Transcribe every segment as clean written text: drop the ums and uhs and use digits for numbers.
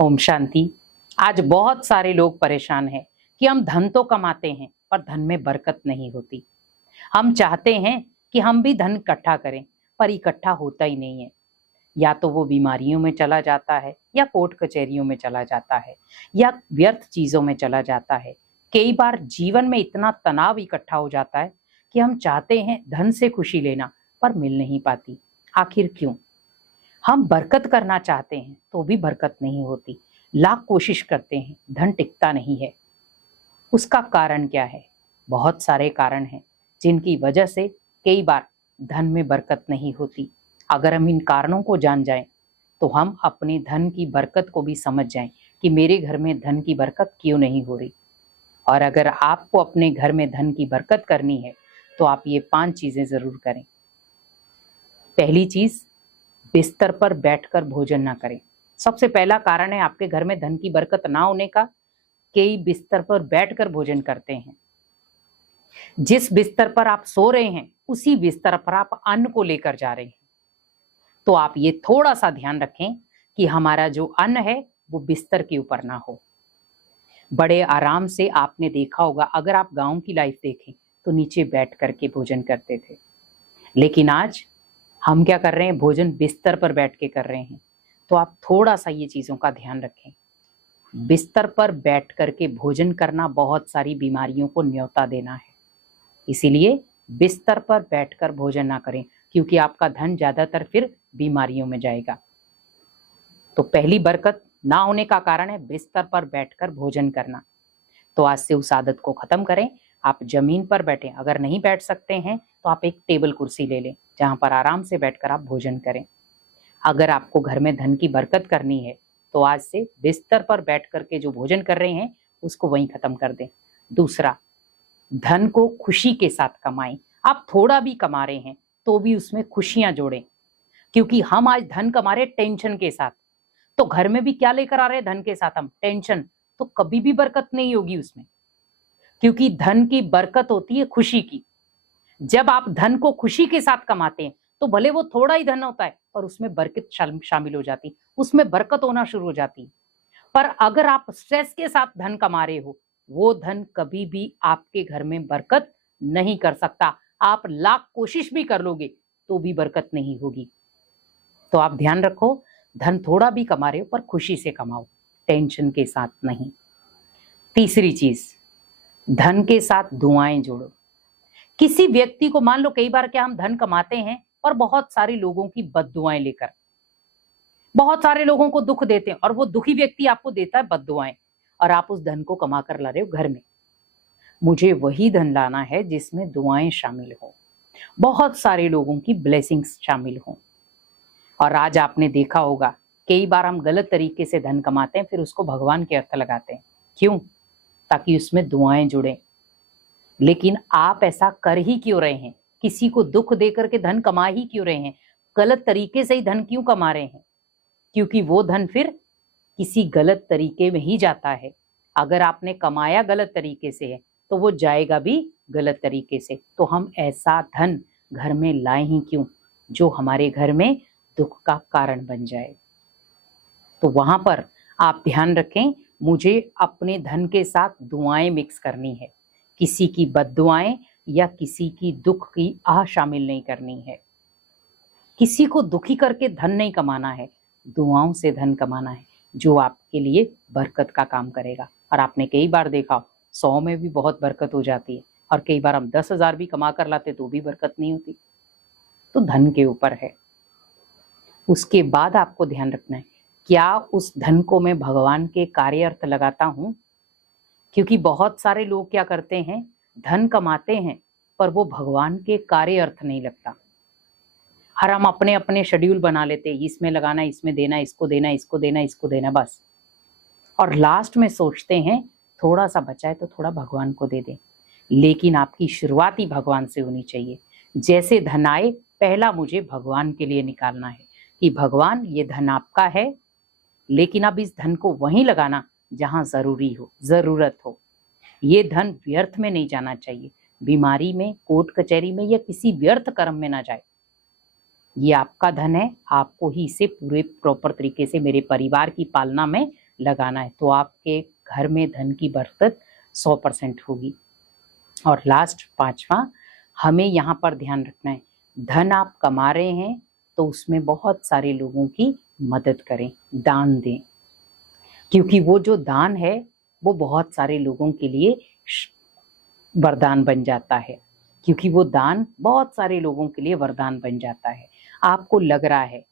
ओम शांति। आज बहुत सारे लोग परेशान हैं कि हम धन तो कमाते हैं पर धन में बरकत नहीं होती। हम चाहते हैं कि हम भी धन इकट्ठा करें पर इकट्ठा होता ही नहीं है। या तो वो बीमारियों में चला जाता है, या कोर्ट कचहरियों में चला जाता है, या व्यर्थ चीजों में चला जाता है। कई बार जीवन में इतना तनाव इकट्ठा हो जाता है कि हम चाहते हैं धन से खुशी लेना पर मिल नहीं पाती। आखिर क्यों? हम बरकत करना चाहते हैं तो भी बरकत नहीं होती। लाख कोशिश करते हैं, धन टिकता नहीं है। उसका कारण क्या है? बहुत सारे कारण हैं जिनकी वजह से कई बार धन में बरकत नहीं होती। अगर हम इन कारणों को जान जाएं तो हम अपने धन की बरकत को भी समझ जाएं कि मेरे घर में धन की बरकत क्यों नहीं हो रही। और अगर आपको अपने घर में धन की बरकत करनी है तो आप ये 5 चीजें जरूर करें। पहली चीज, बिस्तर पर बैठकर भोजन ना करें। सबसे पहला कारण है आपके घर में धन की बरकत ना होने का। कई बिस्तर पर बैठकर भोजन करते हैं। जिस बिस्तर पर आप सो रहे हैं उसी बिस्तर पर आप अन्न को लेकर जा रहे हैं। तो आप ये थोड़ा सा ध्यान रखें कि हमारा जो अन्न है वो बिस्तर के ऊपर ना हो। बड़े आराम से आपने देखा होगा, अगर आप गांव की लाइफ देखें तो नीचे बैठ करके भोजन करते थे। लेकिन आज हम क्या कर रहे हैं? भोजन बिस्तर पर बैठ के कर रहे हैं। तो आप थोड़ा सा ये चीजों का ध्यान रखें। बिस्तर पर बैठ करके भोजन करना बहुत सारी बीमारियों को न्योता देना है। इसीलिए बिस्तर पर बैठकर भोजन ना करें, क्योंकि आपका धन ज्यादातर फिर बीमारियों में जाएगा। तो पहली बरकत ना होने का कारण है बिस्तर पर बैठकर भोजन करना। तो आज से उस आदत को खत्म करें। आप जमीन पर बैठें। अगर नहीं बैठ सकते हैं तो आप एक टेबल कुर्सी ले लें जहां पर आराम से बैठकर आप भोजन करें। अगर आपको घर में धन की बरकत करनी है तो आज से बिस्तर पर बैठ करके जो भोजन कर रहे हैं उसको वहीं खत्म कर दें। दूसरा, धन को खुशी के साथ कमाएं। आप थोड़ा भी कमा रहे हैं तो भी उसमें खुशियां जोड़ें, क्योंकि हम आज धन कमा रहे टेंशन के साथ। तो घर में भी क्या लेकर आ रहे हैं? धन के साथ हम टेंशन। तो कभी भी बरकत नहीं होगी उसमें, क्योंकि धन की बरकत होती है खुशी की। जब आप धन को खुशी के साथ कमाते हैं तो भले वो थोड़ा ही धन होता है पर उसमें बरकत शामिल हो जाती, उसमें बरकत होना शुरू हो जाती। पर अगर आप स्ट्रेस के साथ धन कमा रहे हो, वो धन कभी भी आपके घर में बरकत नहीं कर सकता। आप लाख कोशिश भी कर लोगे तो भी बरकत नहीं होगी। तो आप ध्यान रखो, धन थोड़ा भी कमा रहे हो पर खुशी से कमाओ, टेंशन के साथ नहीं। तीसरी चीज, धन के साथ दुआएं जोड़ो। किसी व्यक्ति को, मान लो कई बार क्या हम धन कमाते हैं और बहुत सारे लोगों की बद्दुआएं लेकर बहुत सारे लोगों को दुख देते हैं, और वो दुखी व्यक्ति आपको देता है बद्दुआएं, और आप उस धन को कमा कर ला रहे हो घर में। मुझे वही धन लाना है जिसमें दुआएं शामिल हो, बहुत सारे लोगों की ब्लेसिंग्स शामिल हो। और आज आपने देखा होगा कई बार हम गलत तरीके से धन कमाते हैं, फिर उसको भगवान के अर्थ लगाते हैं। क्यों? ताकि उसमें दुआएं जुड़े। लेकिन आप ऐसा कर ही क्यों रहे हैं? किसी को दुख देकर के धन कमा ही क्यों रहे हैं? गलत तरीके से ही धन क्यों कमा रहे हैं? क्योंकि वो धन फिर किसी गलत तरीके में ही जाता है। अगर आपने कमाया गलत तरीके से है तो वो जाएगा भी गलत तरीके से। तो हम ऐसा धन घर में लाए ही क्यों जो हमारे घर में दुख का कारण बन जाए? तो वहां पर आप ध्यान रखें, मुझे अपने धन के साथ दुआएं मिक्स करनी है। किसी की बद्दुआएं या किसी की दुख की आह शामिल नहीं करनी है। किसी को दुखी करके धन नहीं कमाना है, दुआओं से धन कमाना है जो आपके लिए बरकत का काम करेगा। और आपने कई बार देखा 100 में भी बहुत बरकत हो जाती है, और कई बार हम 10,000 भी कमा कर लाते तो भी बरकत नहीं होती। तो धन के ऊपर है। उसके बाद आपको ध्यान रखना है, क्या उस धन को मैं भगवान के कार्य अर्थ लगाता हूं? क्योंकि बहुत सारे लोग क्या करते हैं, धन कमाते हैं पर वो भगवान के कार्य अर्थ नहीं लगता। हर हम अपने अपने शेड्यूल बना लेते हैं, इसमें लगाना, इसमें देना, इसको देना, इसको देना, इसको देना, बस। और लास्ट में सोचते हैं थोड़ा सा बचा है तो थोड़ा भगवान को दे दें। लेकिन आपकी शुरुआत ही भगवान से होनी चाहिए। जैसे धन आए, पहला मुझे भगवान के लिए निकालना है कि भगवान ये धन आपका है, लेकिन अब इस धन को वहीं लगाना जहां जरूरी हो, जरूरत हो। ये धन व्यर्थ में नहीं जाना चाहिए, बीमारी में, कोर्ट कचहरी में या किसी व्यर्थ कर्म में ना जाए। ये आपका धन है, आपको ही इसे पूरे प्रॉपर तरीके से मेरे परिवार की पालना में लगाना है, तो आपके घर में धन की बरकत 100% होगी। और लास्ट 5वां, हमें यहाँ पर ध्यान रखना है, धन आप कमा रहे हैं तो उसमें बहुत सारे लोगों की मदद करें, दान दें, क्योंकि वो जो दान है वो बहुत सारे लोगों के लिए वरदान बन जाता है, क्योंकि वो दान बहुत सारे लोगों के लिए वरदान बन जाता है। आपको लग रहा है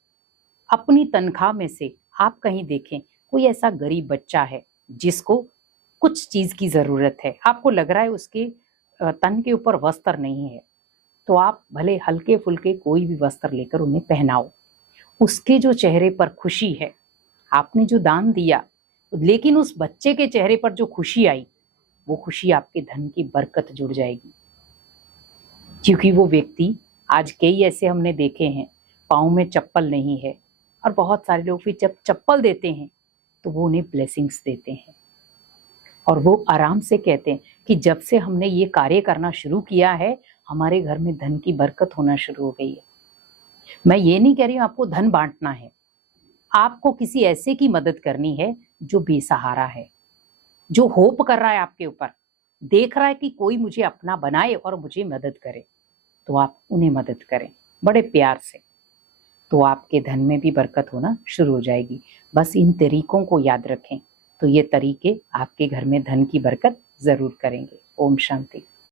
अपनी तनख्वाह में से आप कहीं देखें कोई ऐसा गरीब बच्चा है जिसको कुछ चीज की जरूरत है, आपको लग रहा है उसके तन के ऊपर वस्त्र नहीं है, तो आप भले हल्के फुल्के कोई भी वस्त्र लेकर उन्हें पहनाओ। उसके जो चेहरे पर खुशी है, आपने जो दान दिया, लेकिन उस बच्चे के चेहरे पर जो खुशी आई, वो खुशी आपके धन की बरकत जुड़ जाएगी। क्योंकि वो व्यक्ति, आज कई ऐसे हमने देखे हैं पाँव में चप्पल नहीं है, और बहुत सारे लोग भी जब चप्पल देते हैं तो वो उन्हें ब्लेसिंग्स देते हैं, और वो आराम से कहते हैं कि जब से हमने ये कार्य करना शुरू किया है हमारे घर में धन की बरकत होना शुरू हो गई है। मैं ये नहीं कह रही हूँ आपको धन बांटना है, आपको किसी ऐसे की मदद करनी है जो बेसहारा है, जो होप कर रहा है आपके ऊपर, देख रहा है कि कोई मुझे अपना बनाए और मुझे मदद करे, तो आप उन्हें मदद करें बड़े प्यार से, तो आपके धन में भी बरकत होना शुरू हो जाएगी। बस इन तरीकों को याद रखें, तो ये तरीके आपके घर में धन की बरकत जरूर करेंगे। ओम शांति।